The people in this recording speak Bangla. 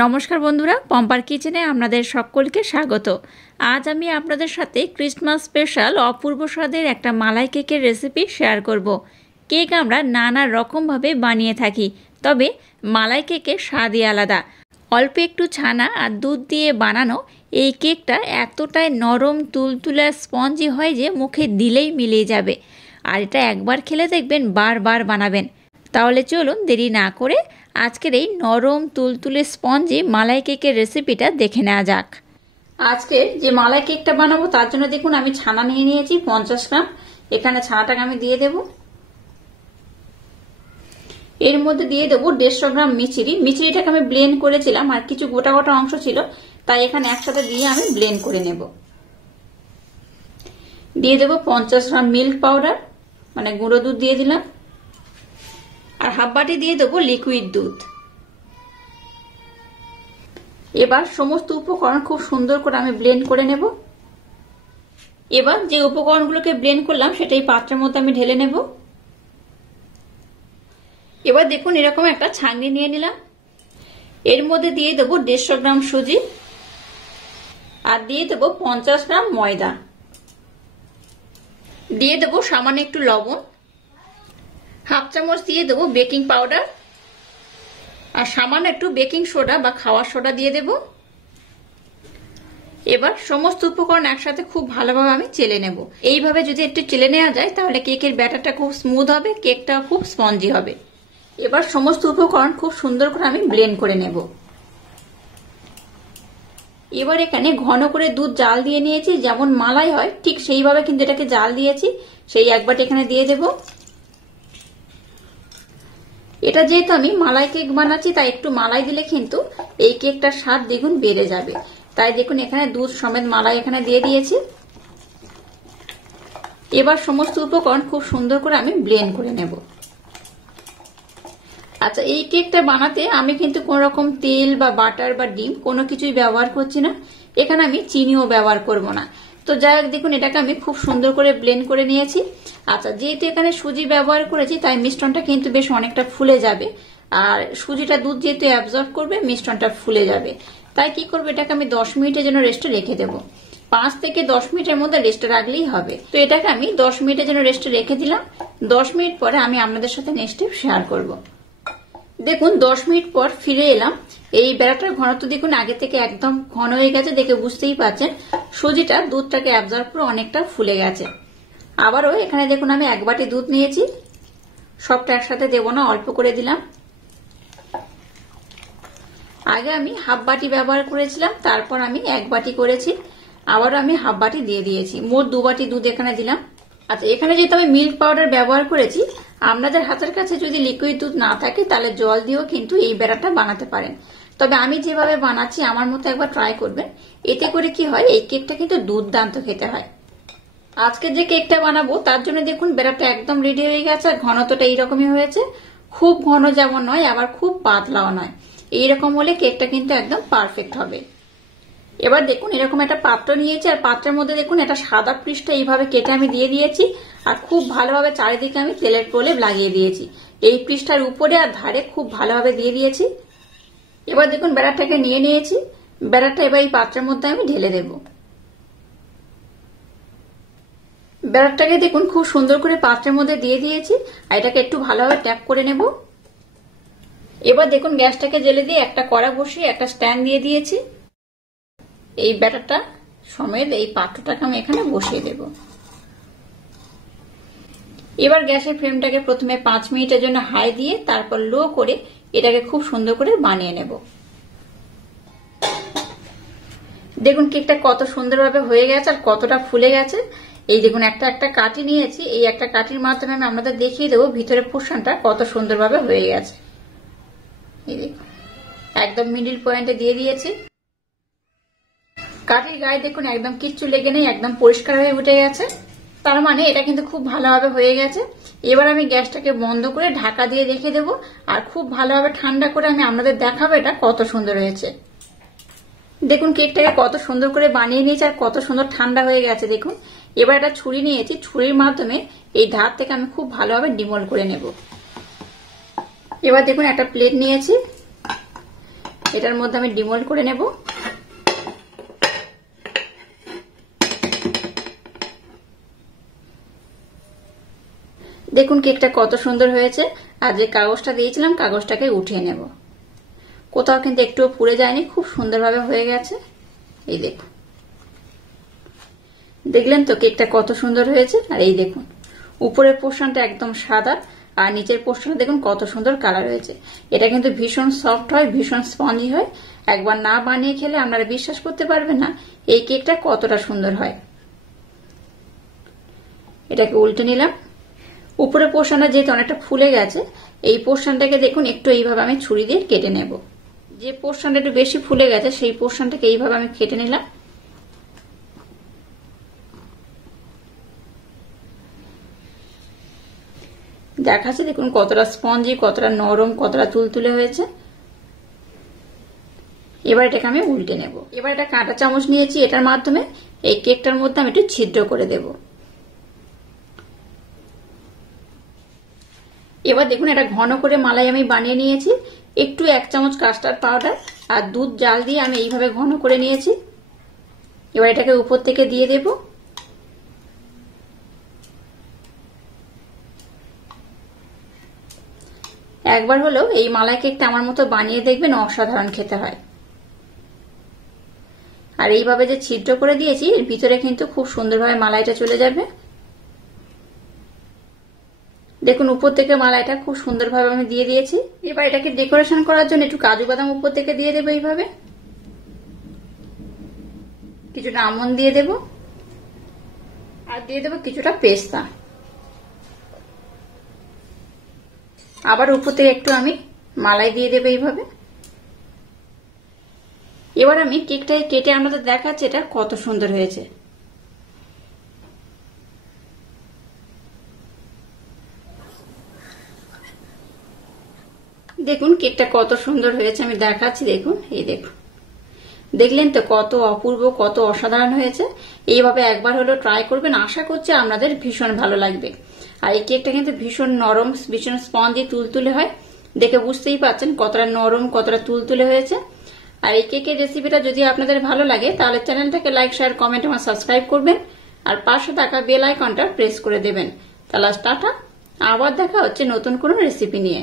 নমস্কার বন্ধুরা, পম্পার কিচেনে আপনাদের সকলকে স্বাগত। আজ আমি আপনাদের সাথে ক্রিসমাস স্পেশাল অপূর্ব স্বাদের একটা মালাই কেকের রেসিপি শেয়ার করব। কেক আমরা নানা রকমভাবে বানিয়ে থাকি, তবে মালাই কেকের স্বাদই আলাদা। অল্প একটু ছানা আর দুধ দিয়ে বানানো এই কেকটা এতটাই নরম, তুলতুলে আর স্পঞ্জি হয় যে মুখে দিলেই মিলিয়ে যাবে। আর এটা একবার খেলে দেখবেন বারবার বানাবেন। তাহলে চলুন দেরি না করে আজকের এই নরম তুলতুলে স্পঞ্জি মালাই কেকের রেসিপিটা দেখে নেওয়া যাক। আজকের যে মালাই কেকটা বানাবো তার জন্য দেখুন আমি ছানা নিয়ে নিয়েছি 50 গ্রাম। এখানে ছানাটাকে আমি দিয়ে দেব। এর মধ্যে দিয়ে দেবো 150 গ্রাম মিচড়ি। মিচড়িটাকে আমি ব্লেন্ড করেছিলাম আর কিছু গোটা গোটা অংশ ছিল, তাই এখানে একসাথে দিয়ে আমি ব্লেন্ড করে নেব। দিয়ে দেবো 50 গ্রাম মিল্ক পাউডার, মানে গুঁড়ো দুধ দিয়ে দিলাম। আর হাফ বাটি দিয়ে দেবো লিকুইড দুধ। এবার সমস্ত উপকরণ খুব সুন্দর করে আমি ব্লেন্ড করে নেব। এবার যে উপকরণগুলোকে ব্লেন্ড করলাম সেটাই পাত্রের মধ্যে আমি ঢেলে নেব। এবার দেখুন এরকম একটা ছাঁকনি নিয়ে নিলাম। এর মধ্যে দিয়ে দেবো 150 গ্রাম সুজি আর দিয়ে দেবো 50 গ্রাম ময়দা। দিয়ে দেবো সামান্য একটু লবণ, হাফ চামচ দিয়ে দেবো বেকিং পাউডার আর সামান্য একটু বেকিং সোডা বা খাওয়ার সোডা দিয়ে দেব। এবার সমস্ত উপকরণ একসাথে খুব ভালোভাবে আমি চেলে নেব। এইভাবে যদি একটু চেলে নেওয়া যায় তাহলে কেকের ব্যাটারটা খুব স্মুথ হবে, কেকটাও খুব স্পঞ্জি হবে। এবার সমস্ত উপকরণ খুব সুন্দর করে আমি ব্লেন্ড করে নেব। এবার এখানে ঘন করে দুধ জাল দিয়ে নিয়েছি, যেমন মালাই হয় ঠিক সেইভাবে কিন্তু এটাকে জাল দিয়েছি। সেই এক বাটি এখানে দিয়ে দেব। এটা যেহেতু আমি মালাই কেক বানাচ্ছি তাই একটু মালাই দিলে কিন্তু এই কেকটার স্বাদ দ্বিগুণ বেড়ে যাবে। তাই দেখুন এখানে দুধ সমেত মালাই এখানে দিয়ে দিয়েছি। এবার সমস্ত উপকরণ খুব সুন্দর করে আমি ব্লেন্ড করে নেব। আচ্ছা, এই কেকটা বানাতে আমি কিন্তু কোন রকম তেল বা বাটার বা ডিম কোনো কিছুই ব্যবহার করছি না। এখানে আমি চিনিও ব্যবহার করব না। তো যাই হোক, দেখুন এটাকে আমি খুব সুন্দর করে ব্লেন্ড করে নিয়েছি। আচ্ছা, যেহেতু এখানে সুজি ব্যবহার করেছি তাই মিশ্রণটা কিন্তু বেশ অনেকটা ফুলে যাবে। আর সুজিটা দুধ যেহেতু অ্যাবজর্ব করবে মিশ্রণটা ফুলে যাবে। তাই কি করবো, এটাকে আমি 10 মিনিটের জন্য রেস্টে রেখে দেবো। 5 থেকে 10 মিনিটের মধ্যে রেস্টে রাখলেই হবে। তো এটাকে আমি 10 মিনিটের জন্য রেস্টে রেখে দিলাম। 10 মিনিট পরে আমি আপনাদের সাথে নেক্সট স্টেপ শেয়ার করবো। দেখুন 10 মিনিট পর ফিরে এলাম। এই ব্যাটারটার ঘনত্ব দেখুন আগে থেকে একদম ঘন হয়ে গেছে, দেখে বুঝতেই পারছেন সুজিটা দুধটাকে অ্যাবজর্ব করে অনেকটা ফুলে গেছে। আবারও এখানে দেখুন আমি 1 বাটি দুধ নিয়েছি। সবটা একসাথে দেবো না, অল্প করে দিলাম। আগে আমি হাফ বাটি ব্যবহার করেছিলাম, তারপর আমি 1 বাটি করেছি। আবারও আমি হাফ বাটি দিয়ে দিয়েছি, মোট 2 বাটি দুধ এখানে দিলাম। আচ্ছা, এখানে যেহেতু আমি মিল্ক পাউডার ব্যবহার করেছি, আপনাদের হাতের কাছে যদি লিকুইড দুধ না থাকে তাহলে জল দিয়েও কিন্তু এই ব্যাটারটা বানাতে পারেন। তবে আমি যেভাবে বানাচ্ছি আমার মতো একবার ট্রাই করবেন। এতে করে কি হয়, এই কেকটা কিন্তু দুর্দান্ত খেতে হয়। আজকে যে কেকটা বানাবো তার জন্য দেখুন ব্যাটারটা একদম রেডি হয়ে গেছে। আর ঘনত্বটা এইরকমই হয়েছে, খুব ঘন যেমন নয় আবার খুব পাতলাও নয়। এইরকম হলে কেকটা কিন্তু একদম পারফেক্ট হবে। এবার দেখুন এরকম একটা পাত্র নিয়েছি আর পাত্রের মধ্যে দেখুন একটা সাদা পৃষ্ঠা এইভাবে কেটে আমি দিয়ে দিয়েছি। আর খুব ভালোভাবে চারিদিকে আমি তেলের প্রলেপ লাগিয়ে দিয়েছি। এই পৃষ্ঠার উপরে আর ধারে খুব ভালোভাবে দিয়ে দিয়েছি। এবার দেখুন ব্যাটারটাকে নিয়ে নিয়েছি। ব্যাটারটা এবার এই পাত্রের মধ্যে আমি ঢেলে দেব। ব্যাটারটাকে দেখুন খুব সুন্দর করে পাত্রের মধ্যে দিয়ে দিয়েছি আর এটাকে একটু ভালোভাবে ট্যাপ করে নেব। এবার দেখুন গ্যাসটাকে জ্বেলে দিয়ে একটা কড়া বসিয়ে একটা স্ট্যান্ড দিয়ে দিয়েছি। এই ব্যাটারটা সমেত এই পাত্রটাকে আমি এখানে বসিয়ে দেব। এবার গ্যাসের ফ্লেমটাকে প্রথমে 5 মিনিটের জন্য হাই দিয়ে তারপর লো করে এটাকে খুব সুন্দর করে বানিয়ে নেব। দেখুন কেকটা কত সুন্দরভাবে হয়ে গেছে আর কতটা ফুলে গেছে। এই দেখুন একটা একটা কাঠি নিয়েছি, এই একটা কাঠির মাধ্যমে আমি আপনাদের দেখিয়ে দেবো ভিতরের পোর্শনটা কত সুন্দরভাবে হয়ে গেছে। এই দেখুন একদম মিডিল পয়েন্টে দিয়ে দিয়েছি। কাঠির গায়ে দেখুন একদম কিচ্ছু লেগে নেই, একদম পরিষ্কার হয়ে উঠে গেছে। তার মানে এটা কিন্তু খুব ভালোভাবে হয়ে গেছে। এবার আমি গ্যাসটাকে বন্ধ করে ঢাকা দিয়ে রেখে দেব আর খুব ভালোভাবে ঠান্ডা করে আমি আপনাদের দেখাবো এটা কত সুন্দর হয়েছে। দেখুন কেকটাকে কত সুন্দর করে বানিয়ে নিয়েছি আর কত সুন্দর ঠান্ডা হয়ে গেছে। দেখুন এবার একটা ছুরি নিয়েছি, ছুরির মাধ্যমে এই ধার থেকে আমি খুব ভালোভাবে ডিমোল্ড করে নেব। এবার দেখুন একটা প্লেট নিয়েছি, এটার মধ্যে আমি ডিমোল্ড করে নেব। দেখুন কেকটা কত সুন্দর হয়েছে। আর যে কাগজটা দিয়েছিলাম কাগজটাকে উঠিয়ে নেব। কোথাও কিন্তু একটুও পুড়ে যায়নি, খুব সুন্দরভাবে হয়ে গেছে। এই দেখুন, দেখলেন তো কেকটা কত সুন্দর হয়েছে। আর এই দেখুন উপরের পোর্শনটা একদম সাদা আর নিচের পোর্শনটা দেখুন কত সুন্দর কালার হয়েছে। এটা কিন্তু ভীষণ সফট হয়, ভীষণ স্পঞ্জি হয়। একবার না বানিয়ে খেলে আপনারা বিশ্বাস করতে পারবেন না এই কেকটা কতটা সুন্দর হয়। এটাকে উল্টে নিলাম। উপরের পোর্শনটা যেহেতু অনেকটা ফুলে গেছে, এই পোর্শনটাকে দেখুন একটু এইভাবে আমি ছুরি দিয়ে কেটে নেব। যে পোর্শনটা একটু বেশি ফুলে গেছে সেই পোর্শনটাকে এইভাবে আমি কেটে নিলাম। দেখাচ্ছে দেখুন কতটা স্পঞ্জি, কতটা নরম, কতটা তুলতুলে হয়েছে। এবার এটাকে আমি উল্টে নেব। এবার এটা কাঁটা চামচ নিয়েছি, এটার মাধ্যমে এই কেকটার মধ্যে আমি একটু ছিদ্র করে দেব। এবার দেখুন এটা ঘন করে মালাই আমি বানিয়ে নিয়েছি। একটু 1 চামচ কাস্টার্ড পাউডার আর দুধ জাল দিয়ে আমি এইভাবে ঘন করে নিয়েছি। এবার এটাকে উপর থেকে দিয়ে দেব। একবার হলেও এই মালাই কেকটা আমার মতো বানিয়ে দেখবেন, অসাধারণ খেতে হয়। আর এইভাবে যে ছিদ্র করে দিয়েছি এর ভিতরে কিন্তু খুব সুন্দরভাবে মালাইটা চলে যাবে। দেখুন উপর থেকে মালাইটা খুব সুন্দরভাবে আমি দিয়ে দিয়েছি। এবার এটাকে ডেকোরেশন করার জন্য একটু কাজু বাদাম উপর থেকে দিয়ে দেবো এইভাবে। কিছুটা আমন্ড দিয়ে দেব আর দিয়ে দেবো কিছুটা পেস্তা। আবার উপর থেকে একটু আমি মালাই দিয়ে দেবো এইভাবে। এবার আমি কেকটাকে কেটে আপনাদের দেখাচ্ছি এটা কত সুন্দর হয়েছে। দেখুন কেকটা কত সুন্দর হয়েছে, আমি দেখাচ্ছি। দেখুন এই দেখুন, দেখলেন তো কত অপূর্ব, কত অসাধারণ হয়েছে। এইভাবে একবার হলো ট্রাই করবেন, আশা করছি আপনাদের ভীষণ ভালো লাগবে। আর এই কেকটা কিন্তু ভীষণ নরম, ভীষণ স্পঞ্জি, তুলতুলে হয়। দেখে বুঝতেই পারছেন কতটা নরম, কতটা তুলতুলে হয়েছে। আর এই কেকের রেসিপিটা যদি আপনাদের ভালো লাগে তাহলে চ্যানেলটাকে লাইক, শেয়ার, কমেন্ট এবং সাবস্ক্রাইব করবেন। আর পাশে থাকা বেল আইকনটা প্রেস করে দেবেন। তাহলে টাটা, আবার দেখা হচ্ছে নতুন কোনো রেসিপি নিয়ে।